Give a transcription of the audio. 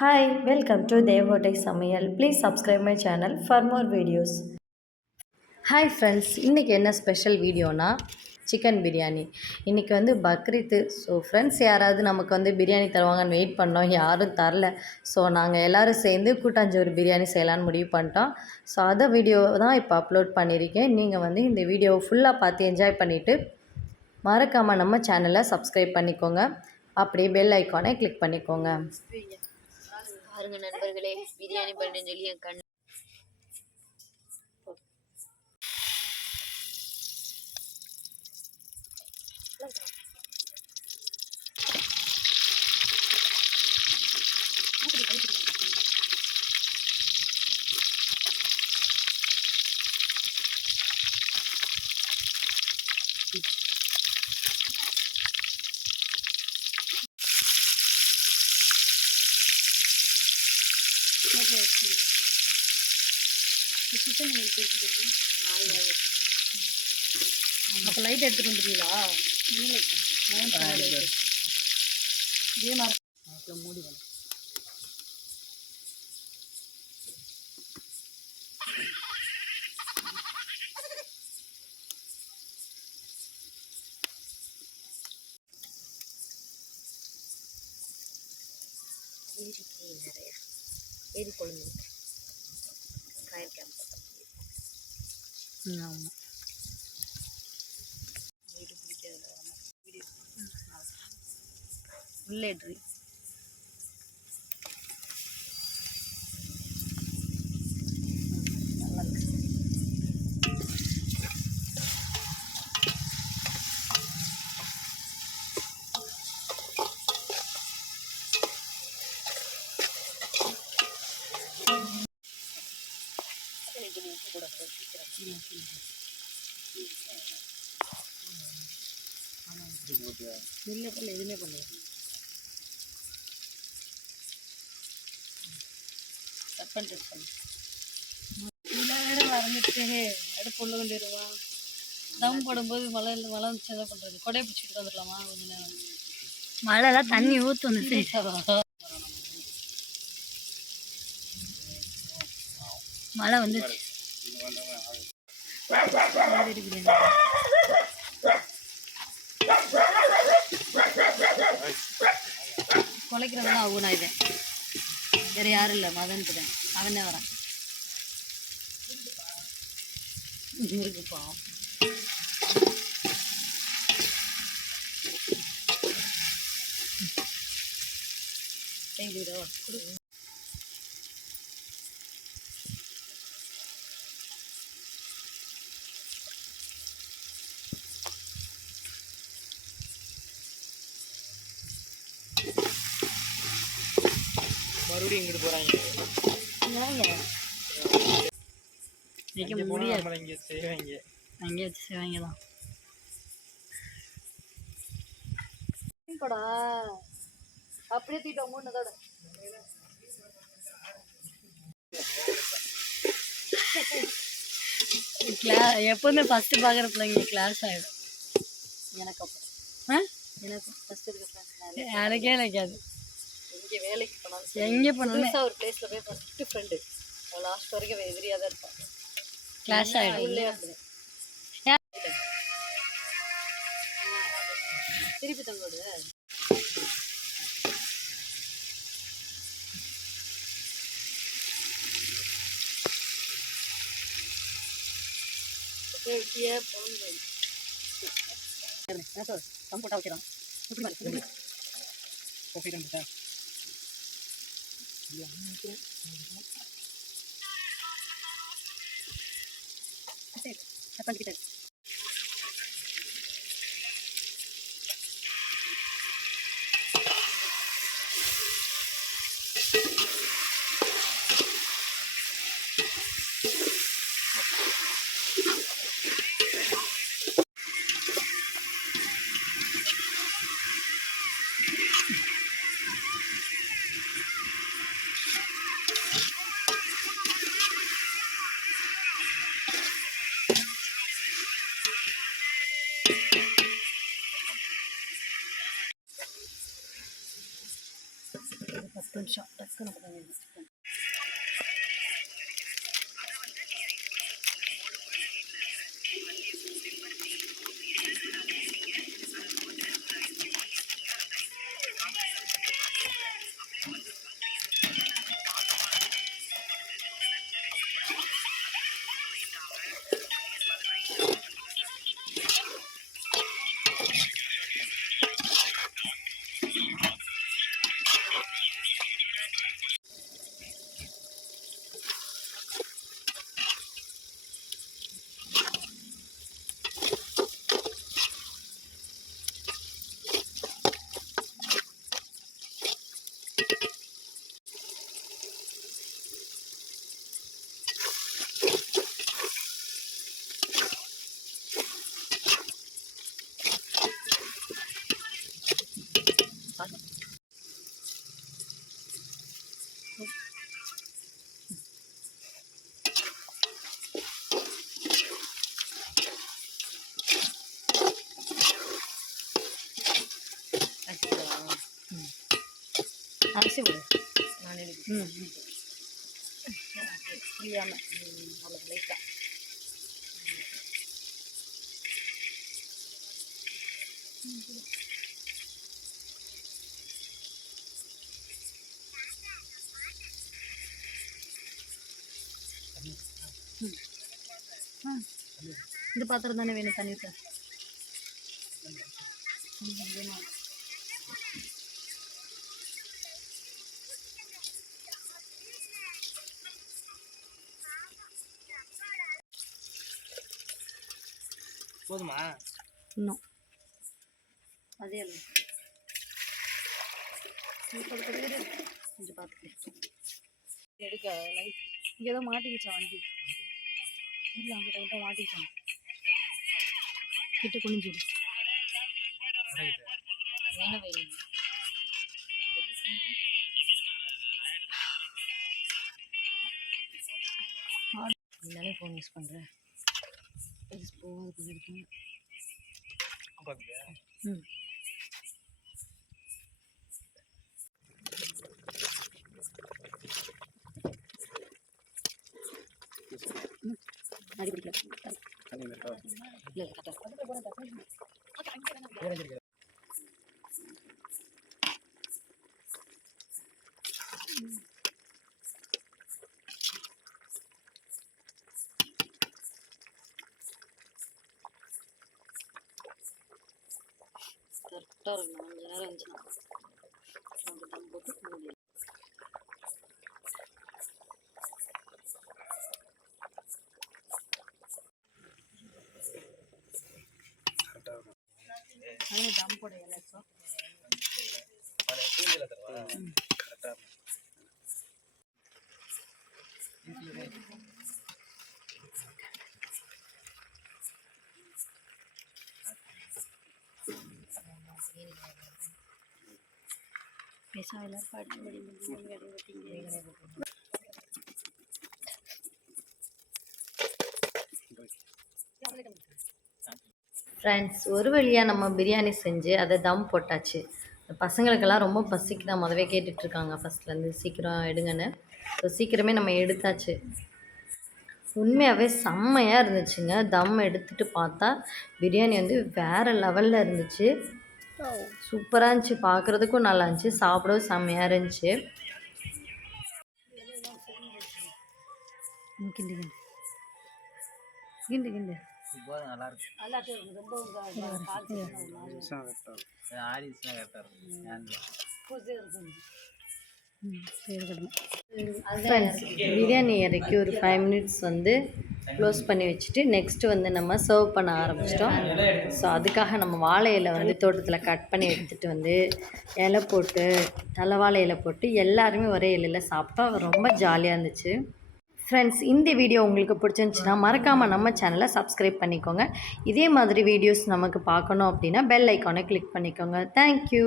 Hi, welcome to Devote Samayal. Please subscribe my channel for more videos. Hi friends, இன்றைக்கி என்ன special வீடியோனா chicken biryani. இன்றைக்கி வந்து Bakrid. So friends யாராவது நமக்கு வந்து பிரியாணி தருவாங்கன்னு வெயிட் பண்ணோம், யாரும் தரல. ஸோ நாங்கள் எல்லோரும் சேர்ந்து கூட்டாஞ்சோறு பிரியாணி செய்யலான்னு முடிவு பண்ணிட்டோம். ஸோ அதை வீடியோ தான் இப்போ அப்லோட் பண்ணியிருக்கேன். நீங்கள் வந்து இந்த வீடியோவை ஃபுல்லாக பார்த்து என்ஜாய் பண்ணிவிட்டு மறக்காமல் நம்ம சேனலை சப்ஸ்கிரைப் பண்ணிக்கோங்க. அப்படியே பெல் ஐக்கானை கிளிக் பண்ணிக்கோங்க. பாருங்க நண்பர்களே, பிரியாணி பண்ணேன்னு சொல்லி என் கண் சிக்கன் அப்போ லைட் எடுத்துட்டு வந்துருக்கீங்களா? இதே மாதிரி மூடி வந்து நிறையா ஏரி குழம்பு ஃபயர் கேம்ப். ஆமாம், வீடு பிடிக்காதுல வீடியோ உள்ளே இல்லை எதுவுமே பண்ணுவேன். கட் பண்ணிட்டு நேரம் வரைஞ்சிட்டு அடுப்பு உள்ள கொண்டுருவா. தம் போடும்போது மழை வந்துச்சு, என்ன பண்ணுறது? கொடையை பிடிச்சிட்டு வந்துடலாமா? கொஞ்சம் நேரம் மழைலாம் தண்ணி ஊற்றணும். மழை வந்துச்சு. குலைக்கிறவனா ஆகுனா இதேன், வேறு யாரும் இல்லை, மதன்ட்டு தான் அவனே வரான். இருக்குப்பா கொடு. மறுபடியும் இங்கிட்டு போறாங்க. முடியாது, அங்கே வச்சு செய்வாங்க தான். அப்படியே தீட்டோம் மூணுதோட. எப்போதுமே ஃபஸ்ட்டு பார்க்குற பிள்ளைங்க கிளாஸ் ஆகிடும். எனக்கு அப்புறம் எனக்கு ஃபஸ்ட்டு இருக்க ஃப்ரெண்ட்ஸ் எனக்கே நினைக்காது. எங்கே வேலைக்கு போனாலும் எங்கே போனாலும் ஒரு பிளேஸில் போய் ஃபஸ்ட்டு ஃப்ரெண்டு லாஸ்ட் வரைக்கும் எதிரியாக தான் இருப்பாங்க. கிளாஸ் ஆகிடும். உள்ளே அப்படிதான் திருப்பி தங்கோடு போட்டா வைக்கிறோம். பண்ணிக்கிட்டேன். நிமிஷம் டக்குன்னு சிக்கன். அரிசி விடு. நான் புரியாமல் அவ்வளோ லைட்டாக இந்த பாத்திரம் தானே வேணும் தண்ணி சார். போதுமா? இன்னும் அதே இல்லை கொஞ்சம் பார்த்துட்டு எடுக்க லைட் இங்கே ஏதோ மாட்டிக்கிச்சான் வண்டி இல்லை அங்கிட்ட கிட்ட மாட்டிக்கிச்சான் கிட்ட குனிஞ்சிடு வேணும் வேணும் எல்லாமே ஃபோன் யூஸ் பண்ணுறேன் போகாது பண்ணியிருக்கேன். ம் அடி பிடிக்கல இல்லை கரெக்டாக இருக்கும். 5 நேரம் இருந்துச்சுன்னா தம் போட்டு மூடி அதில் தம் போட எல்லாச்சும் பேசாம எல்லாரும் படிச்சு ஃப்ரெண்ட்ஸ், ஒரு வழியாக நம்ம பிரியாணி செஞ்சு அதை தம் போட்டாச்சு. பசங்களுக்கெல்லாம் ரொம்ப பசிக்கு தான் முதவே கேட்டுட்ருக்காங்க ஃபஸ்ட்லேருந்து சீக்கிரம் எடுங்கன்னு. ஸோ சீக்கிரமே நம்ம எடுத்தாச்சு. உண்மையாகவே செம்மையாக இருந்துச்சுங்க. தம் எடுத்துகிட்டு பார்த்தா பிரியாணி வந்து வேறு லெவலில் இருந்துச்சு. சூப்பராக இருந்துச்சு, பார்க்குறதுக்கும் நல்லா இருந்துச்சு, சாப்பிடவும் செம்மையாக இருந்துச்சு. கிண்டு கிண்டு நல்லா இருக்கு. ஃப்ரெண்ட்ஸ், பிரியாணி இறக்கி ஒரு 5 மினிட்ஸ் வந்து க்ளோஸ் பண்ணி வச்சுட்டு நெக்ஸ்ட்டு வந்து நம்ம சர்வ் பண்ண ஆரம்பிச்சிட்டோம். ஸோ அதுக்காக நம்ம வாழை இலை வந்து தோட்டத்தில் கட் பண்ணி எடுத்துகிட்டு வந்து இலை போட்டு தலைவாழை இலை போட்டு எல்லாருமே ஒரே இலையில் சாப்பிட்டோம். ரொம்ப ஜாலியாக இருந்துச்சு. ஃப்ரெண்ட்ஸ், இந்த வீடியோ உங்களுக்கு பிடிச்சிருந்துச்சுன்னா மறக்காமல் நம்ம சேனலை சப்ஸ்கிரைப் பண்ணிக்கோங்க. இதே மாதிரி வீடியோஸ் நமக்கு பார்க்கணும் அப்படின்னா பெல் ஐக்கானை கிளிக் பண்ணிக்கோங்க. தேங்க்யூ.